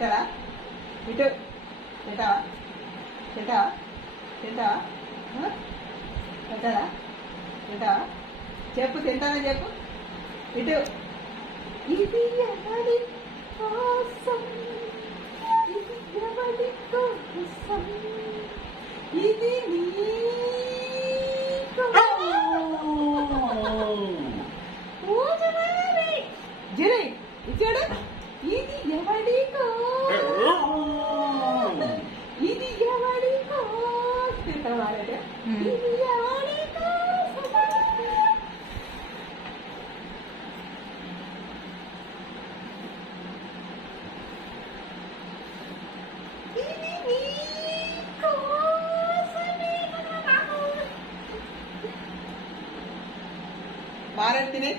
తింటావా ఇటు తింటావా తింటావా తింటావా తింటారా తింటావా చెప్పు తింటావా చెప్పు ఇటు ఇది ఎవరి కోసం ఇది ఎవరి కోసం ఇది జిరే ఇచ్చాడు ఇది ఎవడికో ఇది ఎవడికో తింటావాడే ఇది ఎవడికో ఇది నీకోసమే మారన్ తినే